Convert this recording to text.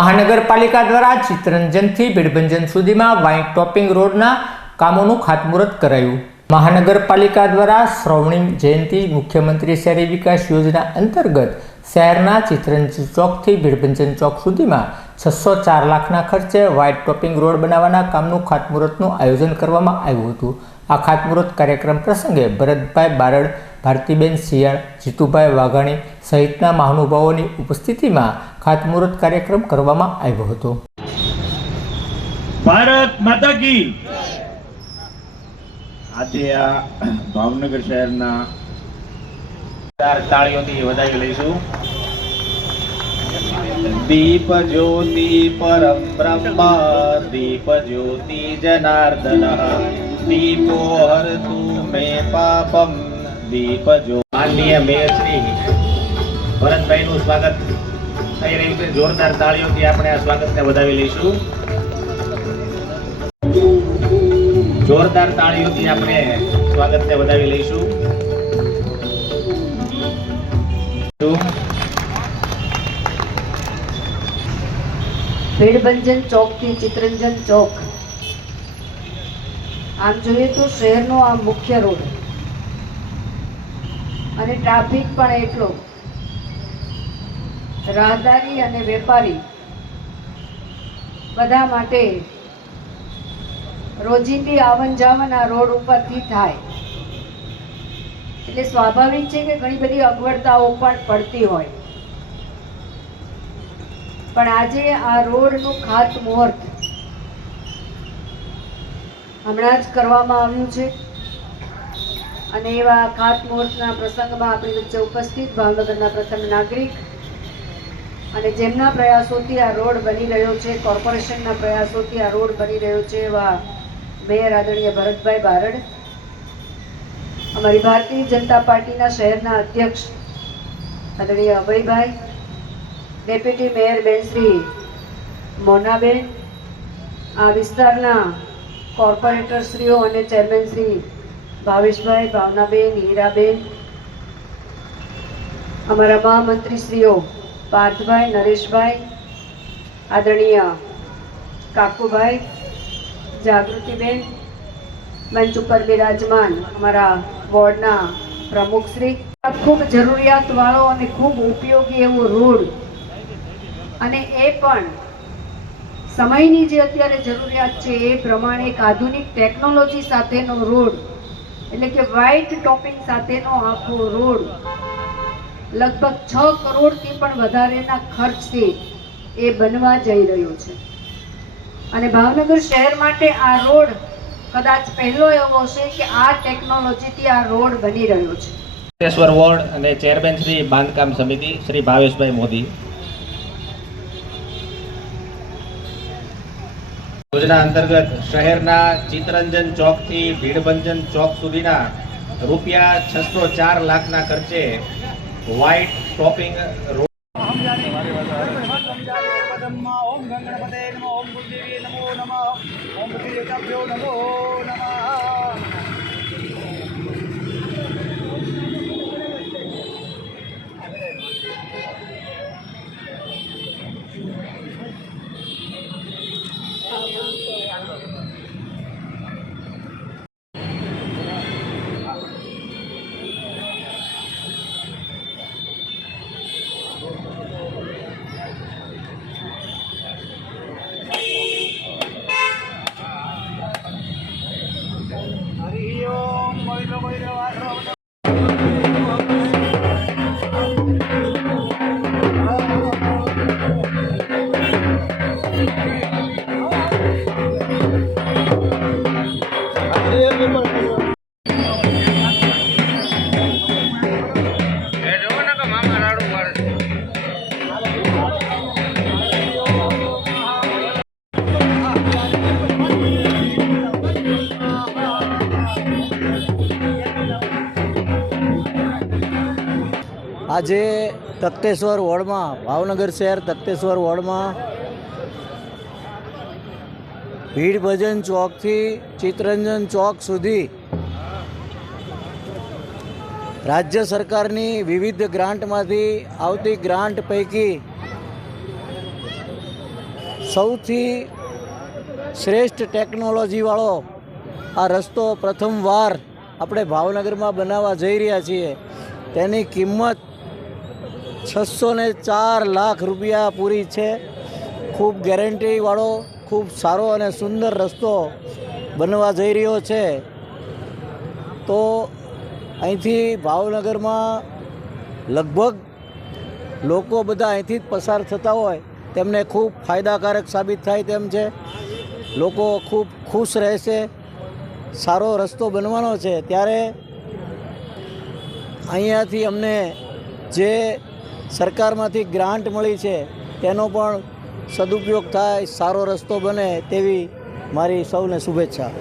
મહાનગરપાલિકા દ્વારા ચિત્તરંજનથી ભીડભંજન સુધીમાં વાઇન ટોપિંગ રોડના કામોનું ખાતમુહૂર્ત કરાયું. મહાનગરપાલિકા દ્વારા શ્રવણી જયંતિ મુખ્યમંત્રી શહેરી વિકાસ યોજના અંતર્ગત શહેરના ચિત્તરંજન ચોકથી ભીડભંજન ચોક સુધીમાં છસો ચાર લાખના ખર્ચે વ્હાઇટ ટોપિંગ રોડ બનાવવાના કામનું ખાતમુહૂર્તનું આયોજન કરવામાં આવ્યું હતું. આ ખાતમુહૂર્ત કાર્યક્રમ પ્રસંગે ભરતભાઈ બારડ, ભારતીબેન શિયાળ, જીતુભાઈ વાઘાણી સહિતના મહાનુભાવોની ઉપસ્થિતિમાં ખાતમુહૂર્ત કાર્યક્રમ કરવામાં આવ્યો હતો. ભારત માતા કી આજે આ ભાવનગર શહેરના તાળીઓથી વધાવી લઈશું. દીપ જ્યોતિ પરમ બ્રહ્મ, દીપ જ્યોતિ જનાર્દન, દીપો હરતુ મે પાપમ, દીપ જો માનનીય મેયર શ્રી ભરતભાઈનું સ્વાગત. રહ્યું છે જોરદાર તાળીઓથી આપણે આ સ્વાગતને વધાવી લઈશું. જોરદાર તાળીઓથી આપણે સ્વાગતને વધાવી લઈશું. ભીડભંજન ચોકથી ચિત્રંજન ચોક. આમ જોઈએ તો શહેરનો આ મુખ્ય રોડ. અને ટ્રાફિક પણ એટલો. રાહદારી અને વેપારી બધા માટે રોજિંદી આવન જાવન આ રોડ ઉપરથી થાય. એટલે સ્વાભાવિક છે કે ઘણી બધી અગવડતાઓ પણ પડતી હોય. પણ આજે આ રોડનું ખાતમુહૂર્ત હમણાં જ કરવામાં આવ્યું છે. અને એવા ખાતમુહૂર્તના પ્રસંગમાં આપણી વચ્ચે ઉપસ્થિત ભાવનગરના પ્રથમ નાગરિક અને જેમના પ્રયાસોથી આ રોડ બની રહ્યો છે, કોર્પોરેશનના પ્રયાસોથી આ રોડ બની રહ્યો છે એવા મેયર આદરણીય ભરતભાઈ બારડ. અમારી ભારતીય જનતા પાર્ટીના શહેરના અધ્યક્ષ આદરણીય અભયભાઈ, ડેપ્યુટી મેયર બેન શ્રી મોનાબેન, આ વિસ્તારના કોર્પોરેટર શ્રીઓ અને ચેરમેન શ્રી ભાવેશભાઈ, ભાવનાબેન, હીરાબેન, અમારા મહામંત્રી શ્રીઓ પાર્થભાઈ, નરેશભાઈ, આદરણીય કાકુભાઈ, જાગૃતિબેન મંચ ઉપર બિરાજમાન, અમારા વોર્ડના પ્રમુખશ્રી ખૂબ જરૂરિયાતવાળો અને ખૂબ ઉપયોગી એવો રોડ. અને એ પણ સમયની જે અત્યારે જરૂરિયાત છે એ પ્રમાણે એક આધુનિક ટેકનોલોજી સાથેનો રોડ. એટલે કે વ્હાઇટ ટોપિંગ સાથેનો આખો રોડ. લગભગ છ કરોડથી પણ વધારેના ખર્ચથી એ બનવા જઈ રહ્યો છે. અને ભાવનગર શહેર માટે આ રોડ કદાચ પહેલો એવો હશે કે આ ટેકનોલોજીથી આ રોડ બની રહ્યો છે. ટેશ્વર વોર્ડ અને ચેરમેન શ્રી બાંધકામ સમિતિ શ્રી ભાવેશભાઈ મોદી. યોજના અંતર્ગત શહેરના ચિત્તરંજન ચોકથી ભીડભંજન ચોક સુધીના રૂપિયા છસો ચાર લાખના ખર્ચે વ્હાઇટ ટોપિંગ રોડ ઓમ ગણપતે નમો ઓમ બુદ્ધિવે નમો નમઃ ઓમ બુદ્ધિદેવતાભ્યો નમો. આજે તખતેશ્વર વોર્ડમાં, ભાવનગર શહેર તખતેશ્વર વોર્ડમાં ભીડ ભજન ચોકથી ચિત્તરંજન ચોક સુધી રાજ્ય સરકારની વિવિધ ગ્રાન્ટમાંથી આવતી ગ્રાન્ટ પૈકી સૌથી શ્રેષ્ઠ ટેકનોલોજીવાળો આ રસ્તો પ્રથમવાર આપણે ભાવનગરમાં બનાવવા જઈ રહ્યા છીએ. તેની કિંમત છસો ને ચાર લાખ રૂપિયા પૂરી છે. ખૂબ ગેરંટીવાળો, ખૂબ સારો અને સુંદર રસ્તો બનવા જઈ રહ્યો છે. તો અહીંથી ભાવનગરમાં લગભગ લોકો બધા અહીંથી જ પસાર થતા હોય, તેમને ખૂબ ફાયદાકારક સાબિત થાય તેમ છે. લોકો ખૂબ ખુશ રહેશે. સારો રસ્તો બનવાનો છે. ત્યારે અહીંયાથી અમને જે સરકારમાંથી ગ્રાન્ટ મળી છે, તેનો પણ સદુપયોગ થાય, સારો રસ્તો બને તેવી મારી સૌને શુભેચ્છા.